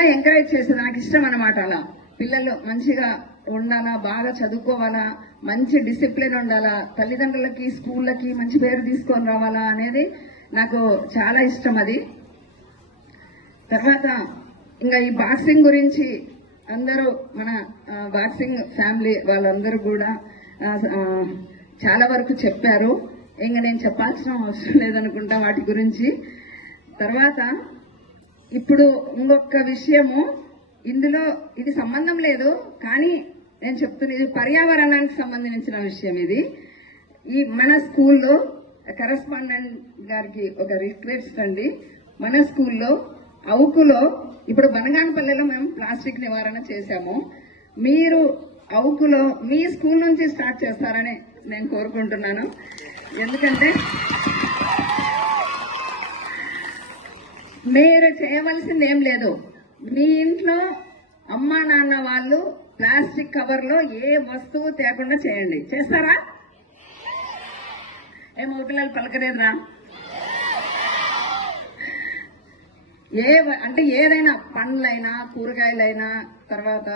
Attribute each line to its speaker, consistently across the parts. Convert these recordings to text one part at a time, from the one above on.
Speaker 1: బాగా ఎంకరేజ్ చేసేది నాకు ఇష్టం అన్నమాట అలా. పిల్లలు మంచిగా ఉండాలా బాగా చదువుకోవాలా మంచి డిసిప్లిన్ ఉండాలా తల్లిదండ్రులకి స్కూళ్ళకి మంచి పేరు తీసుకొని రావాలా అనేది నాకు చాలా ఇష్టం అది. తర్వాత ఇంకా ఈ బాక్సింగ్ గురించి అందరూ మన బాక్సింగ్ ఫ్యామిలీ వాళ్ళందరూ కూడా చాలా వరకు చెప్పారు. ఇంకా నేను చెప్పాల్సిన అవసరం లేదనుకుంటా వాటి గురించి. తర్వాత ఇప్పుడు ఇంకొక విషయము. ఇందులో ఇది సంబంధం లేదు కానీ నేను చెప్తున్నా ఇది పర్యావరణానికి సంబంధించిన విషయం ఇది. ఈ మన స్కూల్లో కరస్పాండెంట్ గారికి ఒక రిక్వెస్ట్ అండి. మన స్కూల్లో అవుకులో ఇప్పుడు బనగానపల్లెలో మేము ప్లాస్టిక్ నివారణ చేశాము. మీరు అవుకులో మీ స్కూల్ నుంచి స్టార్ట్ చేస్తారని నేను కోరుకుంటున్నాను. ఎందుకంటే మీరు చేయవలసింది ఏం లేదు. మీ ఇంట్లో అమ్మా నాన్న వాళ్ళు ప్లాస్టిక్ కవర్లో ఏ వస్తువు తేకుండా చేయండి. చేస్తారా? ఏమో పిల్లలు పలకలేదురా ఏ అంటే ఏదైనా పండ్లైనా కూరగాయలైనా తర్వాత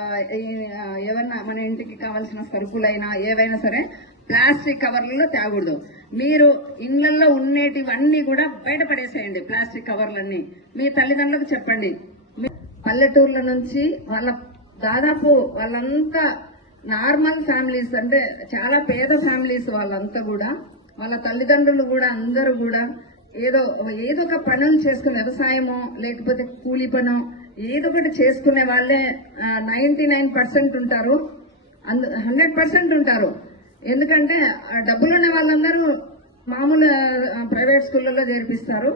Speaker 1: ఏమన్నా మన ఇంటికి కావాల్సిన సరుకులైనా ఏవైనా సరే ప్లాస్టిక్ కవర్లలో తేకూడదు మీరు ఇళ్ళలో ఉండేటివన్నీ కూడా బయట పడేసేయండి ప్లాస్టిక్ కవర్లన్నీ. మీ తల్లిదండ్రులకు చెప్పండి. మీ- పల్లెటూర్ల నుంచి వాళ్ళ దాదాపు వాళ్ళంతా నార్మల్ ఫ్యామిలీస్ అంటే చాలా పేద ఫ్యామిలీస్ వాళ్ళంతా కూడా వాళ్ళ తల్లిదండ్రులు కూడా అందరూ కూడా ఏదో ఏదో ఒక పనులు చేసుకునే వ్యవసాయమో లేకపోతే కూలి పనో ఏదో ఒకటి చేసుకునే వాళ్ళే నైంటీ నైన్ పర్సెంట్ ఉంటారు. హండ్రెడ్ పర్సెంట్ ఉంటారు. ఎందుకంటే డబ్బులున్న డబ్బులు ఉన్న వాళ్ళందరూ మామూలు ప్రైవేట్ స్కూళ్ళలో చేర్పిస్తారు.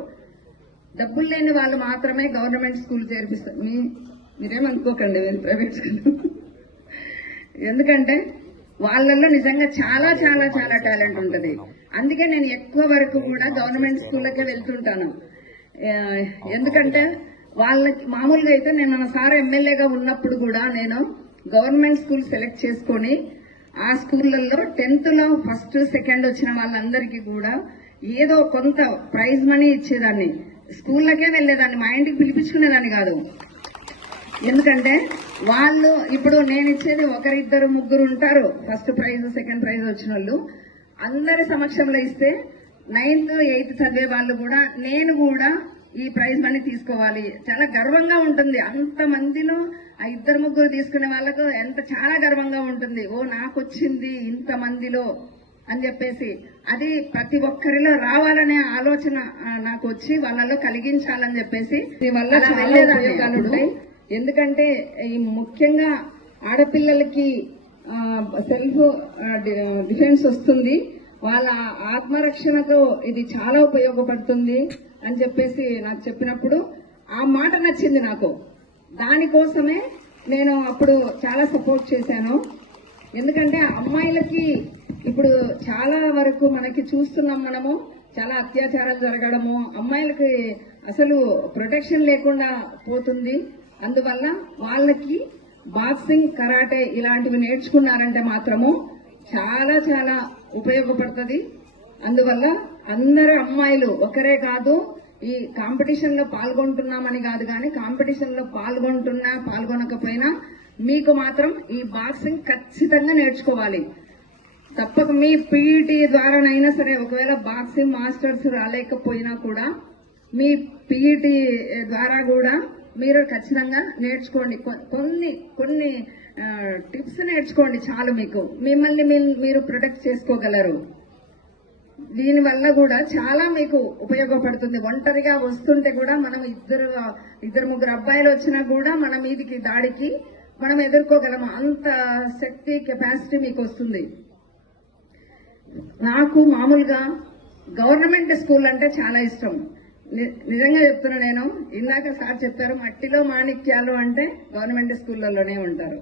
Speaker 1: డబ్బులు లేని వాళ్ళు మాత్రమే గవర్నమెంట్ స్కూల్ చేర్పిస్తారు. మీ మీరేమనుకోకండి నేను ప్రైవేట్ స్కూల్. ఎందుకంటే వాళ్ళల్లో నిజంగా చాలా చాలా చాలా టాలెంట్ ఉంటుంది. అందుకే నేను ఎక్కువ వరకు కూడా గవర్నమెంట్ స్కూళ్ళకే వెళ్తుంటాను. ఎందుకంటే వాళ్ళకి మామూలుగా అయితే నేను మన సార్ ఎమ్మెల్యేగా ఉన్నప్పుడు కూడా నేను గవర్నమెంట్ స్కూల్ సెలెక్ట్ చేసుకొని ఆ స్కూళ్ళల్లో టెన్త్లో ఫస్ట్ సెకండ్ వచ్చిన వాళ్ళందరికీ కూడా ఏదో కొంత ప్రైజ్ మనీ ఇచ్చేదాన్ని. స్కూళ్ళకే వెళ్ళేదాన్ని మా ఇంటికి పిలిపించుకునేదాన్ని కాదు. ఎందుకంటే వాళ్ళు ఇప్పుడు నేను ఇచ్చేది ఒకరిద్దరు ముగ్గురు ఉంటారు. ఫస్ట్ ప్రైజ్ సెకండ్ ప్రైజ్ వచ్చిన వాళ్ళు అందరి సమక్షంలో ఇస్తే నైన్త్ ఎయిత్ చదివే వాళ్ళు కూడా నేను కూడా ఈ ప్రైజ్ మనీ తీసుకోవాలి. చాలా గర్వంగా ఉంటుంది. అంత మందిలో ఆ ఇద్దరు ముగ్గురు తీసుకునే వాళ్ళకు ఎంత చాలా గర్వంగా ఉంటుంది. ఓ నాకు వచ్చింది ఇంత మందిలో అని చెప్పేసి. అది ప్రతి ఒక్కరిలో రావాలనే ఆలోచన నాకు వచ్చి వాళ్ళలో కలిగించాలని చెప్పేసి. దీనివల్ల చాలా ఉపయోగాలు ఉంటాయి. ఎందుకంటే ఈ ముఖ్యంగా ఆడపిల్లలకి సెల్ఫ్ డిఫెన్స్ వస్తుంది. వాళ్ళ ఆత్మరక్షణతో ఇది చాలా ఉపయోగపడుతుంది అని చెప్పేసి నాకు చెప్పినప్పుడు ఆ మాట నచ్చింది నాకు. దానికోసమే నేను అప్పుడు చాలా సపోర్ట్ చేశాను. ఎందుకంటే అమ్మాయిలకి ఇప్పుడు చాలా వరకు మనకి చూస్తున్నాం మనము చాలా అత్యాచారాలు జరగడము అమ్మాయిలకి అసలు ప్రొటెక్షన్ లేకుండా పోతుంది. అందువల్ల వాళ్ళకి బాక్సింగ్ కరాటే ఇలాంటివి నేర్చుకున్నారంటే మాత్రము చాలా చాలా ఉపయోగపడుతుంది. అందువల్ల అందరు అమ్మాయిలు ఒకరే కాదు ఈ కాంపిటీషన్లో పాల్గొంటున్నామని కాదు కానీ కాంపిటీషన్లో పాల్గొంటున్నా పాల్గొనకపోయినా మీకు మాత్రం ఈ బాక్సింగ్ ఖచ్చితంగా నేర్చుకోవాలి. తప్పక మీ పీఈటీ ద్వారానైనా సరే ఒకవేళ బాక్సింగ్ మాస్టర్స్ రాలేకపోయినా కూడా మీ పీఈటీ ద్వారా కూడా మీరు ఖచ్చితంగా నేర్చుకోండి. కొ- కొన్ని కొన్ని టిప్స్ నేర్చుకోండి చాలు మీకు. మిమ్మల్ని మీ- మీరు ప్రొటెక్ట్ చేసుకోగలరు. దీనివల్ల కూడా చాలా మీకు ఉపయోగపడుతుంది. ఒంటరిగా వస్తుంటే కూడా మనం ఇద్దరు ఇద్దరు ముగ్గురు అబ్బాయిలు వచ్చినా కూడా మన మీదికి దాడికి మనం ఎదుర్కోగలము అంత శక్తి కెపాసిటీ మీకు వస్తుంది. నాకు మామూలుగా గవర్నమెంట్ స్కూల్ అంటే చాలా ఇష్టం. నిజంగా చెప్తున్నా నేను. ఇందాక సార్ చెప్పారు మట్టిలో మాణిక్యాలు అంటే గవర్నమెంట్ స్కూళ్ళలోనే ఉంటారు.